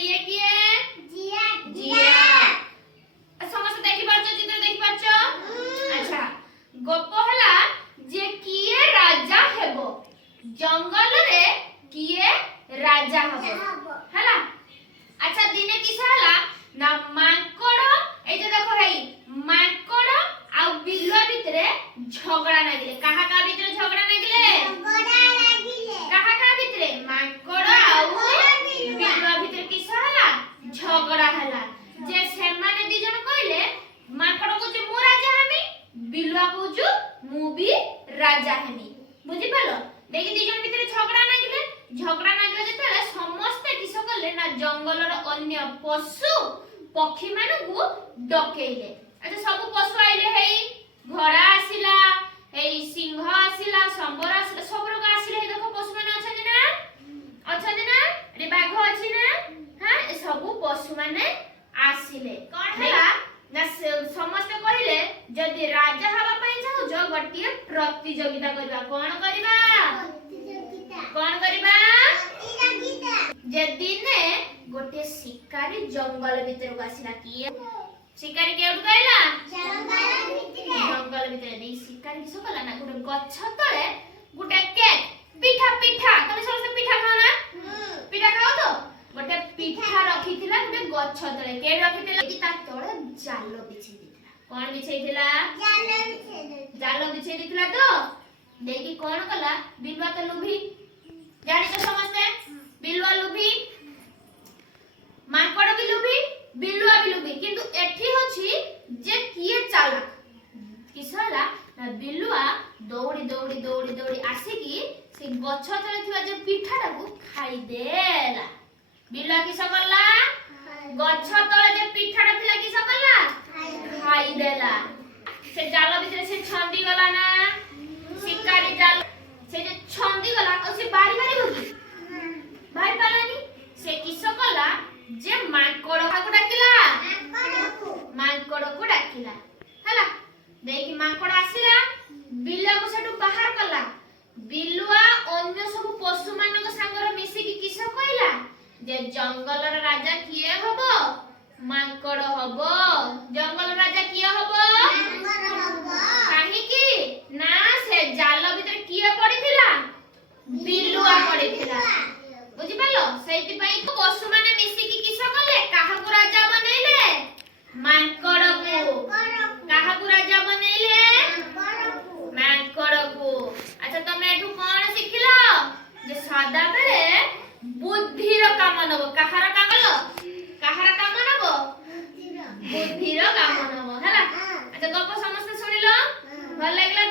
ये किए जिया समस्त देखि पाछो चित्र देखि पाछो अच्छा गप हला जे किए राजा हेबो जंगल रे किए राजा हेबो हला अच्छा दिने किसा हला ना माकड़ ए जे देखो हेई माकड़ आ बिल्वा भितरे झगड़ा लागिले कहा का भितरे झगड़ा लागिले कहा का भितरे माकड़ आ बिल्वा भितरे किसा हला झगड़ा हला जे से माने दी जण कहले माकड़ को जे मु राजा हमी बिल्वा को जो मु भी राजा हमी बुझि पालो देखि दी जण भितरे झगड़ा लागिले जेतले समस्त किस कले ना जंगलर अन्य पशु पक्षी मानकु डकेइले अच्छा सब पशु आइले हेई घोड़ा आसिला हेई सिंह आसिला संबर आसिला सब लोग आसिले हे देखो पशु माने अछन ना रे बाघ अछि ना हां ए सब पशु माने आसिले कोन हला ना समस्त कहिले जदी राजा हवा पई जाऊ जो गटिए प्रतियोगिता करबा कोन करबा जे दिने गोटे शिकारी जंगल भीतर को आसिला किए शिकारी के उठ गइला जंगल भीतर नहीं शिकारी किस कला ना गोटे गछ तळे गोटे केक पिठा तमे समस्त पिठा खाओ ना पिठा खाओ तो गोटे पिठा रखिथिला गोटे गछ तळे के रखिथिला कि ता तळे जाल बिछै दिथिला कोन बिछै दिला जाल बिछै दिथिला तो देखि कोन कला बिलवा तो लुभी जानि तो समझते बिलवा लुभी माकड़ भी लुभी बिलवा भी लुभी किंतु एठी होछि जे किए चाला किसला ना बिलवा दौड़ी आसी की से गछ तले थिबा जे पिठाटा को खाई देला बिलवा किस करला गछ तले जे पिठाटा थिला किस करला खाई देला से जाल भितर से छंदी गला ना शिकारी जाल से जे छंदी गला और से बारी होगी बारी पालानी से किस कला जे माकड़ को डाकिला हला देखि माकड़ आसिला बिल्ला को सेटु बाहर कला बिलुआ अन्य सब पशु मानक संगर मिसी की किस कहला जे जंगलर राजा किए हबो माकड़ हबो जंगल राजा किए हबो काहे की ना से जाल भीतर किए पड़िथिला बिलुआ पड़िथिला बुझि पालो सेति पई पशु माने मिसी की किस कले काहा को राजा बनेले माकड़ को काहा को राजा बनेले माकड़ को अच्छा तमे एठु कोन सिखिलो जे सदा बेले बुद्धिर काम नबो काहार काम नबो बुद्धिर काम नबो हला अच्छा गप समस्त सुनिलो भल लागला